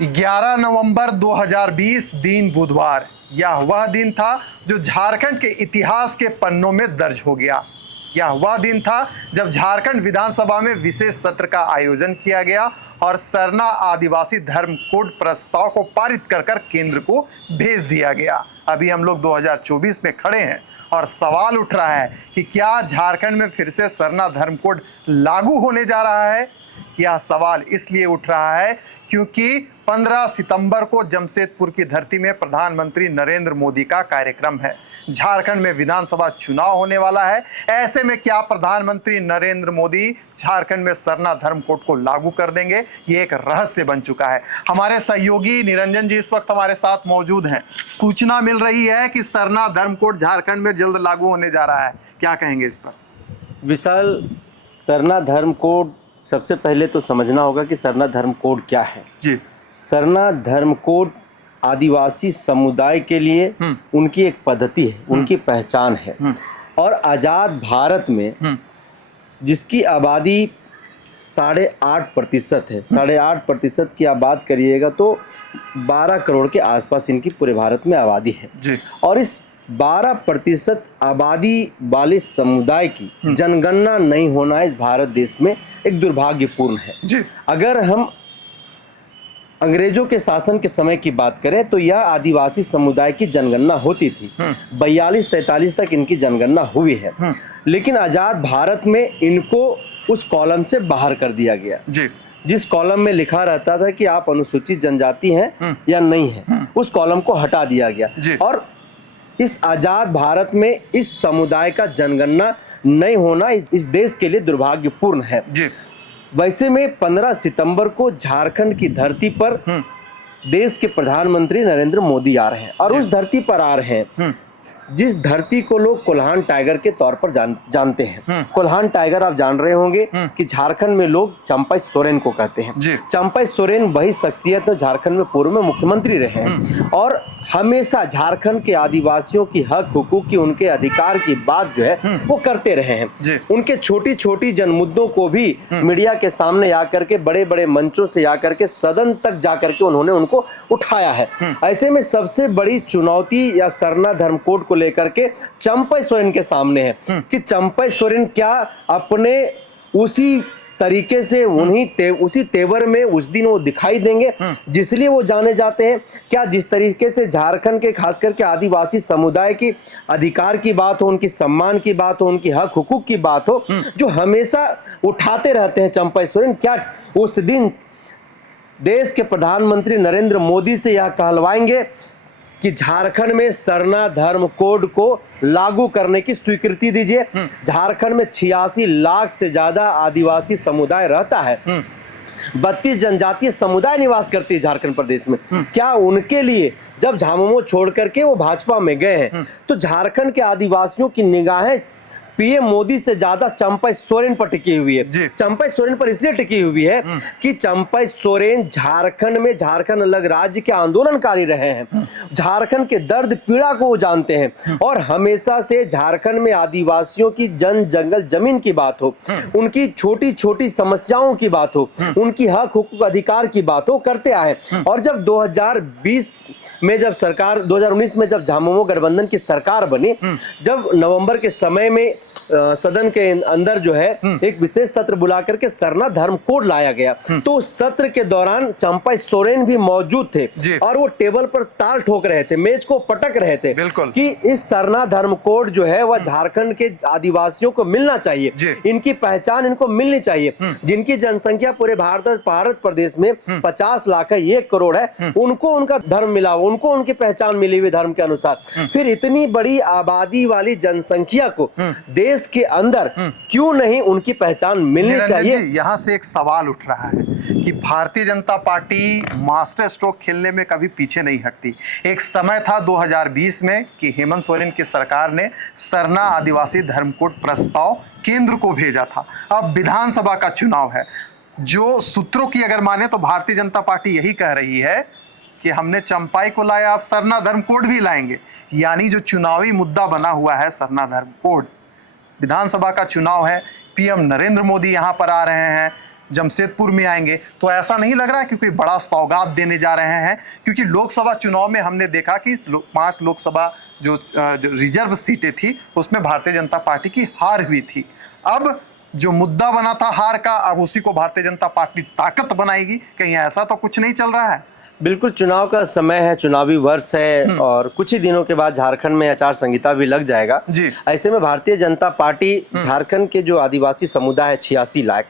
11 नवंबर 2020 दिन बुधवार, यह वह दिन था जो झारखंड के इतिहास के पन्नों में दर्ज हो गया। यह वह दिन था जब झारखंड विधानसभा में विशेष सत्र का आयोजन किया गया और सरना आदिवासी धर्म कोड प्रस्ताव को पारित कर केंद्र को भेज दिया गया। अभी हम लोग 2024 में खड़े हैं और सवाल उठ रहा है कि क्या झारखंड में फिर से सरना धर्म कोड लागू होने जा रहा है। यह सवाल इसलिए उठ रहा है क्योंकि 15 सितंबर को जमशेदपुर की धरती में प्रधानमंत्री नरेंद्र मोदी का कार्यक्रम है। झारखंड में विधानसभा चुनाव होने वाला है। ऐसे में क्या प्रधानमंत्री नरेंद्र मोदी झारखंड में सरना धर्म कोड को लागू कर देंगे, ये एक रहस्य बन चुका है। हमारे सहयोगी निरंजन जी इस वक्त हमारे साथ मौजूद हैं। सूचना मिल रही है कि सरना धर्म कोड झारखंड में जल्द लागू होने जा रहा है, क्या कहेंगे इस पर? विशाल, सरना धर्म कोड, सबसे पहले तो समझना होगा कि सरना धर्म कोड क्या है। जी। सरना धर्म कोड आदिवासी समुदाय के लिए उनकी एक पद्धति है, उनकी पहचान है। और आज़ाद भारत में जिसकी आबादी 8.5% है, 8.5% की आप बात करिएगा तो 12 करोड़ के आसपास इनकी पूरे भारत में आबादी है। जी। और इस 12% आबादी वाले समुदाय की जनगणना नहीं होना इस भारत देश में एक दुर्भाग्यपूर्ण है। जी। अगर हम अंग्रेजों के शासन के समय की बात करें तो यह आदिवासी समुदाय की जनगणना होती थी। 42-43 तक इनकी जनगणना हुई है। लेकिन आजाद भारत में इनको उस कॉलम से बाहर कर दिया गया। जी। जिस कॉलम में लिखा रहता था कि आप अनुसूचित जनजाति हैं या नहीं है, उस कॉलम को हटा दिया गया। और इस आजाद भारत में इस समुदाय का जनगणना नहीं होना इस देश के लिए दुर्भाग्यपूर्ण है। जी। वैसे में 15 सितंबर को झारखंड की धरती पर देश के प्रधानमंत्री नरेंद्र मोदी आ रहे हैं और उस धरती पर आ रहे हैं जिस धरती को लोग कोल्हान टाइगर के तौर पर जानते हैं। कोल्हान टाइगर आप जान रहे होंगे कि झारखंड में लोग चंपई सोरेन को कहते हैं। चंपई सोरेन वही शख्सियत है झारखंड में पूर्व में मुख्यमंत्री रहे हैं और हमेशा झारखंड के आदिवासियों की हक हुकूक की, उनके अधिकार की बात जो है वो करते रहे हैं। उनके छोटी छोटी जनमुद्दों को भी मीडिया के सामने आकर के, बड़े बड़े मंचों से आकर के, सदन तक जाकर के उन्होंने उनको उठाया है। ऐसे में सबसे बड़ी चुनौती या सरना धर्म कोड को लेकर के चंपई सोरेन के सामने है कि चंपई सोरेन क्या अपने उसी तरीके से उसी तेवर में उस दिन वो दिखाई देंगे जिसलिए वो जाने जाते हैं। क्या जिस तरीके से झारखंड के खास करके आदिवासी समुदाय की अधिकार की बात हो, उनकी सम्मान की बात हो, उनकी हक हुकूक की बात हो, जो हमेशा उठाते रहते हैं चंपई सोरेन, क्या उस दिन देश के प्रधानमंत्री नरेंद्र मोदी से यह कहलवाएंगे कि झारखंड में सरना धर्म कोड को लागू करने की स्वीकृति दीजिए। झारखंड में 86 लाख से ज्यादा आदिवासी समुदाय रहता है, 32 जनजातीय समुदाय निवास करती है झारखंड प्रदेश में। क्या उनके लिए जब झामुमो छोड़ करके वो भाजपा में गए हैं तो झारखंड के आदिवासियों की निगाहें पीएम मोदी से ज्यादा चंपई सोरेन पर टिकी हुई है। चंपई सोरेन पर इसलिए टिकी हुई है कि चंपई सोरेन झारखंड में झारखंड अलग राज्य के आंदोलनकारी रहे हैं, झारखंड के दर्द पीड़ा को वो जानते हैं और हमेशा से झारखंड में आदिवासियों की जंगल जमीन की बात हो, उनकी छोटी छोटी समस्याओं की बात हो, उनकी हक हुकूक अधिकार की बात हो, करते आए। और जब 2020 में जब सरकार 2019 में जब झामुमो गठबंधन की सरकार बनी, जब नवंबर के समय में सदन के अंदर जो है एक विशेष सत्र बुला करके सरना धर्म कोड लाया गया, तो उस सत्र के दौरान चंपई सोरेन भी मौजूद थे और वो टेबल पर ताल ठोक रहे थे, मेज को पटक रहे थे कि इस सरना धर्म कोड जो है वह झारखंड के आदिवासियों को मिलना चाहिए, इनकी पहचान इनको मिलनी चाहिए। जिनकी जनसंख्या पूरे भारत प्रदेश में 50 लाख है, 1 करोड़ है, उनको उनका धर्म मिला, उनको उनकी पहचान मिली हुई धर्म के अनुसार। फिर इतनी बड़ी आबादी वाली जनसंख्या को देश के अंदर क्यों नहीं उनकी पहचान मिलनी चाहिए? यहाँ से एक सवाल उठ रहा है कि Bharatiya Janata party master stroke खेलने में कभी पीछे नहीं हटती। एक समय था 2020 में कि हेमंत सोरेन की सरकार ने सरना आदिवासी धर्म कोड प्रस्ताव केंद्र को भेजा था। अब विधानसभा का चुनाव है, जो सूत्रों की अगर माने तो भारतीय जनता पार्टी यही कह रही है कि हमने चंपाई को लाया, आप सरना धर्म कोड भी लाएंगे। यानी जो चुनावी मुद्दा बना हुआ है सरना धर्म कोड, विधानसभा का चुनाव है, पीएम नरेंद्र मोदी यहां पर आ रहे हैं, जमशेदपुर में आएंगे, तो ऐसा नहीं लग रहा है कि कोई बड़ा सौगात देने जा रहे हैं, क्योंकि लोकसभा चुनाव में हमने देखा कि 5 लोकसभा जो रिजर्व सीटें थी उसमें भारतीय जनता पार्टी की हार हुई थी। अब जो मुद्दा बना था हार का, अब उसी को भारतीय जनता पार्टी ताकत बनाएगी, कहीं ऐसा तो कुछ नहीं चल रहा है? बिल्कुल, चुनाव का समय है, चुनावी वर्ष है और कुछ ही दिनों के बाद झारखंड में आचार संहिता भी लग जाएगा जी। ऐसे में भारतीय जनता पार्टी झारखंड के जो आदिवासी समुदाय है 86 लाख,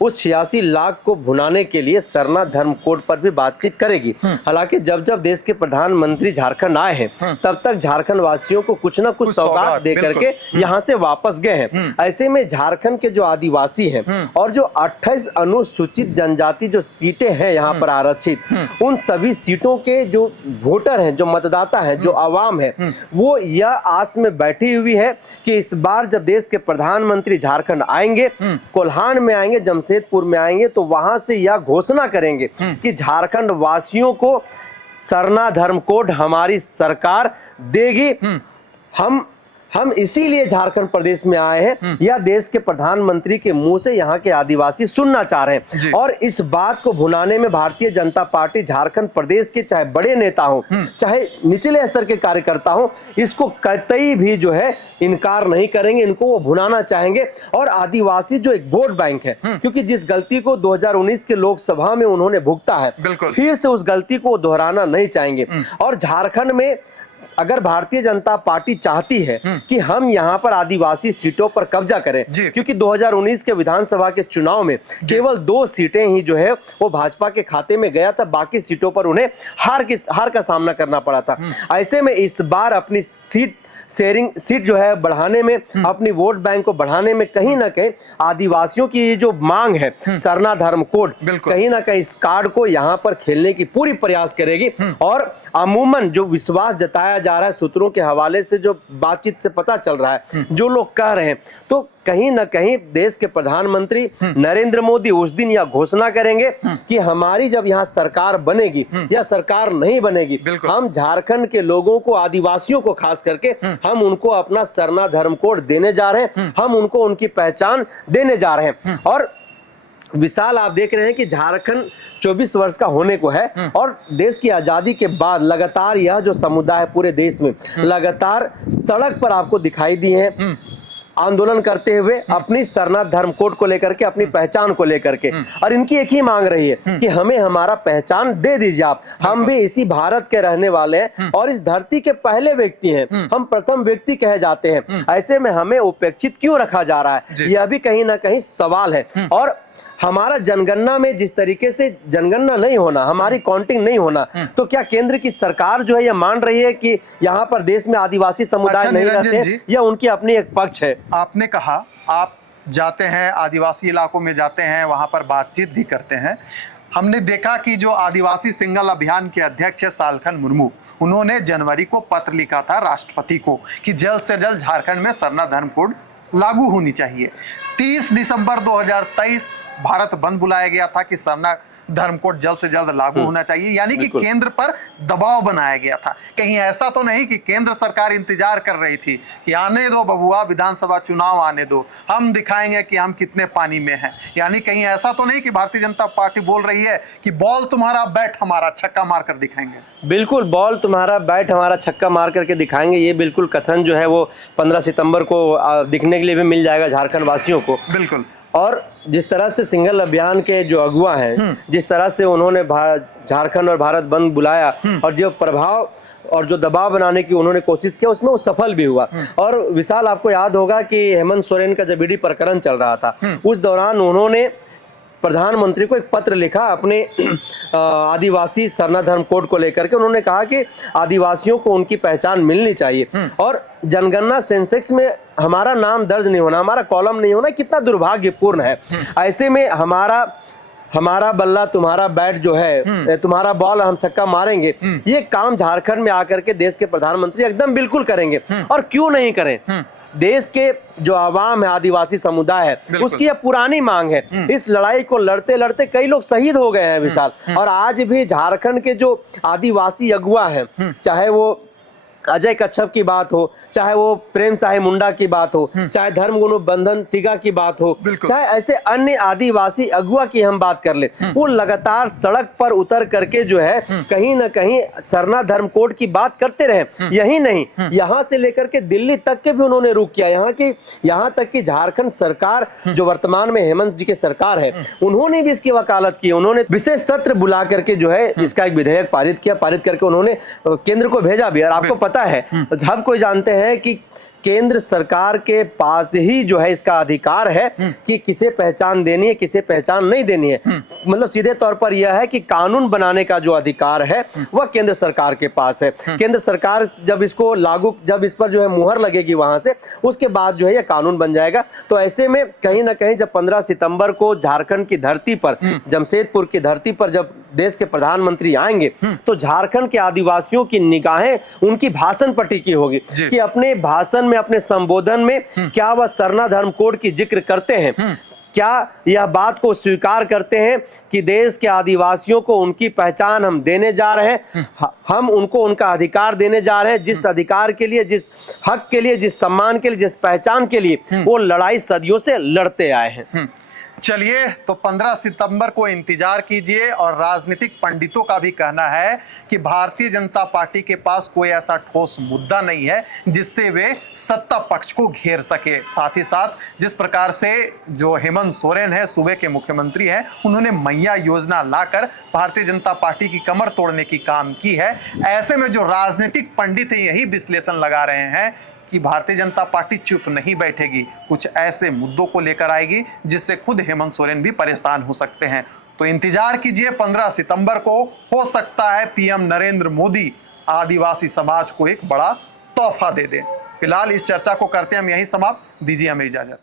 उस 86 लाख को भुनाने के लिए सरना धर्म कोड पर भी बातचीत करेगी। हालांकि जब जब देश के प्रधानमंत्री झारखंड आए हैं तब तक झारखंड वासियों को कुछ न कुछ सौगात दे करके यहाँ से वापस गए हैं। ऐसे में झारखंड के जो आदिवासी हैं और जो 28 अनुसूचित जनजाति जो सीटें हैं यहाँ पर आरक्षित, उन सभी सीटों के जो वोटर हैं, जो मतदाता हैं, जो आवाम है, वो यह आस में बैठी हुई है कि इस बार जब देश के प्रधानमंत्री झारखंड आएंगे, कोल्हान में आएंगे, जमशेदपुर में आएंगे, तो वहां से यह घोषणा करेंगे कि झारखंड वासियों को सरना धर्म कोड हमारी सरकार देगी। हम इसीलिए झारखंड प्रदेश में आए हैं, यह देश के प्रधानमंत्री के मुंह से यहाँ के आदिवासी सुनना चाह रहे हैं। और इस बात को भुनाने में भारतीय जनता पार्टी झारखंड प्रदेश के चाहे बड़े नेता हो, चाहे निचले स्तर के कार्यकर्ता हो, इसको कतई भी जो है इनकार नहीं करेंगे, इनको वो भुनाना चाहेंगे। और आदिवासी जो एक वोट बैंक है, क्योंकि जिस गलती को 2019 के लोकसभा में उन्होंने भुगता है, फिर से उस गलती को दोहराना नहीं चाहेंगे। और झारखंड में अगर भारतीय जनता पार्टी चाहती है कि हम यहाँ पर आदिवासी सीटों पर कब्जा करें, क्योंकि 2019 के विधानसभा के चुनाव में केवल 2 सीटें ही जो है वो भाजपा के खाते में गया था, बाकी सीटों पर उन्हें हार का सामना करना पड़ा था। ऐसे में इस बार अपनी सीट जो है बढ़ाने में, अपनी वोट बैंक को बढ़ाने में कहीं ना कहीं आदिवासियों की जो मांग है सरना धर्म कोड, कहीं ना कहीं इस कार्ड को यहाँ पर खेलने की पूरी प्रयास करेगी। और अमूमन जो विश्वास जताया जा रहा है, सूत्रों के हवाले से जो बातचीत से पता चल रहा है, जो लोग कह रहे हैं, तो कहीं ना कहीं देश के प्रधानमंत्री नरेंद्र मोदी उस दिन यह घोषणा करेंगे कि हमारी जब यहाँ सरकार बनेगी या सरकार नहीं बनेगी, हम झारखंड के लोगों को, आदिवासियों को खास करके, हम उनको अपना सरना धर्म कोड देने जा रहे हैं, हम उनको उनकी पहचान देने जा रहे हैं। और विशाल, आप देख रहे हैं कि झारखंड 24 वर्ष का होने को है और देश की आजादी के बाद लगातार यह जो समुदाय पूरे देश में लगातार सड़क पर आपको दिखाई दिए हैं, आंदोलन करते हुए अपनी सरना धर्म कोड को लेकर के, अपनी पहचान को लेकर के। और इनकी एक ही मांग रही है कि हमें हमारा पहचान दे दीजिए आप, हम भी इसी भारत के रहने वाले हैं और इस धरती के पहले व्यक्ति हैं, हम प्रथम व्यक्ति कहे जाते हैं। ऐसे में हमें उपेक्षित क्यों रखा जा रहा है, यह भी कहीं ना कहीं सवाल है। और हमारा जनगणना में जिस तरीके से जनगणना नहीं होना, हमारी काउंटिंग नहीं होना, तो क्या केंद्र की सरकार जो है यह मान रही है कि यहाँ पर देश में आदिवासी समुदाय नहीं रहते, या उनकी अपनी एक पक्ष है? आपने कहा आप जाते हैं आदिवासी इलाकों में, जाते हैं वहां पर बातचीत भी करते हैं। हमने देखा कि जो आदिवासी सिंगल अभियान के अध्यक्ष है सालखन मुर्मू, उन्होंने जनवरी को पत्र लिखा था राष्ट्रपति को कि जल्द से जल्द झारखंड में सरना धर्म कोड लागू होनी चाहिए। 30 दिसंबर 2023 भारत बंद बुलाया गया था कि सरना धर्म कोड जल्द से जल्द लागू होना चाहिए, यानी कि केंद्र पर दबाव बनाया गया था। कहीं ऐसा तो नहीं कि केंद्र सरकार इंतजार कर रही थी कि आने दो बबुआ, विधानसभा चुनाव आने दो, हम दिखाएंगे कि हम कितने पानी में हैं। यानी कहीं ऐसा तो नहीं कि भारतीय जनता पार्टी बोल रही है कि बॉल तुम्हारा बैट हमारा, छक्का मार कर दिखाएंगे। बिल्कुल, बॉल तुम्हारा बैट हमारा, छक्का मार करके दिखाएंगे, ये बिल्कुल कथन जो है वो 15 सितंबर को दिखने के लिए भी मिल जाएगा झारखंड वासियों को। बिल्कुल। और जिस तरह से सिंगल अभियान के जो अगुवा हैं, जिस तरह से उन्होंने झारखंड और भारत बंद बुलाया और जो प्रभाव और जो दबाव बनाने की उन्होंने कोशिश किया, उसमें वो सफल भी हुआ। और विशाल, आपको याद होगा कि हेमंत सोरेन का जब ईडी प्रकरण चल रहा था, उस दौरान उन्होंने प्रधानमंत्री को एक पत्र लिखा अपने आदिवासी सरना धर्म कोड को लेकर के। उन्होंने कहा कि आदिवासियों को उनकी पहचान मिलनी चाहिए और जनगणना सेंसेक्स में हमारा नाम दर्ज नहीं होना, हमारा कॉलम नहीं होना, कितना दुर्भाग्यपूर्ण है। ऐसे में हमारा बल्ला तुम्हारा बैट जो है, तुम्हारा बॉल हम छक्का मारेंगे, ये काम झारखंड में आकर के देश के प्रधानमंत्री एकदम बिल्कुल करेंगे। और क्यों नहीं करें, देश के जो आवाम है, आदिवासी समुदाय है, उसकी यह पुरानी मांग है। इस लड़ाई को लड़ते लड़ते कई लोग शहीद हो गए हैं विशाल। और आज भी झारखंड के जो आदिवासी अगुवा है, चाहे वो अजय कच्छप की बात हो, चाहे वो प्रेम साहिब मुंडा की बात हो, चाहे धर्मगुरु बंधन तिगा की बात हो, चाहे ऐसे अन्य आदिवासी अगुआ की हम बात कर ले, वो लगातार सड़क पर उतर करके जो है कहीं ना कहीं सरना धर्म कोड की बात करते रहे। यही नहीं, यहाँ से लेकर के दिल्ली तक के भी उन्होंने रुख किया। यहाँ तक कि झारखंड सरकार जो वर्तमान में हेमंत जी की सरकार है, उन्होंने भी इसकी वकालत की। उन्होंने विशेष सत्र बुला करके जो है इसका एक विधेयक पारित किया, पारित करके उन्होंने केंद्र को भेजा भी। और आपको पता है, सब कोई जानते हैं कि केंद्र सरकार के पास ही जो है इसका अधिकार है कि किसे पहचान देनी है, किसे पहचान नहीं देनी है। मतलब सीधे तौर पर यह है कि कानून बनाने का जो अधिकार है वह केंद्र सरकार के पास है। केंद्र सरकार जब इसको लागू, जब इस पर जो है मुहर लगेगी वहां से, उसके बाद जो है यह कानून बन जाएगा। तो ऐसे में कहीं ना कहीं जब 15 सितंबर को झारखंड की धरती पर, जमशेदपुर की धरती पर जब देश के प्रधानमंत्री आएंगे, तो झारखंड के आदिवासियों की निगाहें उनकी भाषण पर टिकी होगी कि अपने भाषण में, अपने संबोधन में क्या वह सरना धर्म कोड की जिक्र करते हैं, क्या यह बात को स्वीकार करते हैं कि देश के आदिवासियों को उनकी पहचान हम देने जा रहे हैं, हम उनको उनका अधिकार देने जा रहे हैं, जिस अधिकार के लिए, जिस हक के लिए, जिस सम्मान के लिए, जिस पहचान के लिए वो लड़ाई सदियों से लड़ते आए हैं। चलिए, तो 15 सितंबर को इंतजार कीजिए। और राजनीतिक पंडितों का भी कहना है कि भारतीय जनता पार्टी के पास कोई ऐसा ठोस मुद्दा नहीं है जिससे वे सत्ता पक्ष को घेर सके। साथ ही साथ जिस प्रकार से जो हेमंत सोरेन है, सूबे के मुख्यमंत्री हैं, उन्होंने मैया योजना लाकर भारतीय जनता पार्टी की कमर तोड़ने की काम की है। ऐसे में जो राजनीतिक पंडित हैं यही विश्लेषण लगा रहे हैं कि भारतीय जनता पार्टी चुप नहीं बैठेगी, कुछ ऐसे मुद्दों को लेकर आएगी जिससे खुद हेमंत सोरेन भी परेशान हो सकते हैं। तो इंतजार कीजिए, 15 सितंबर को हो सकता है पीएम नरेंद्र मोदी आदिवासी समाज को एक बड़ा तोहफा दे दें। फिलहाल इस चर्चा को करते हैं हम यहीं समाप्त। दीजिए हमें इजाजत।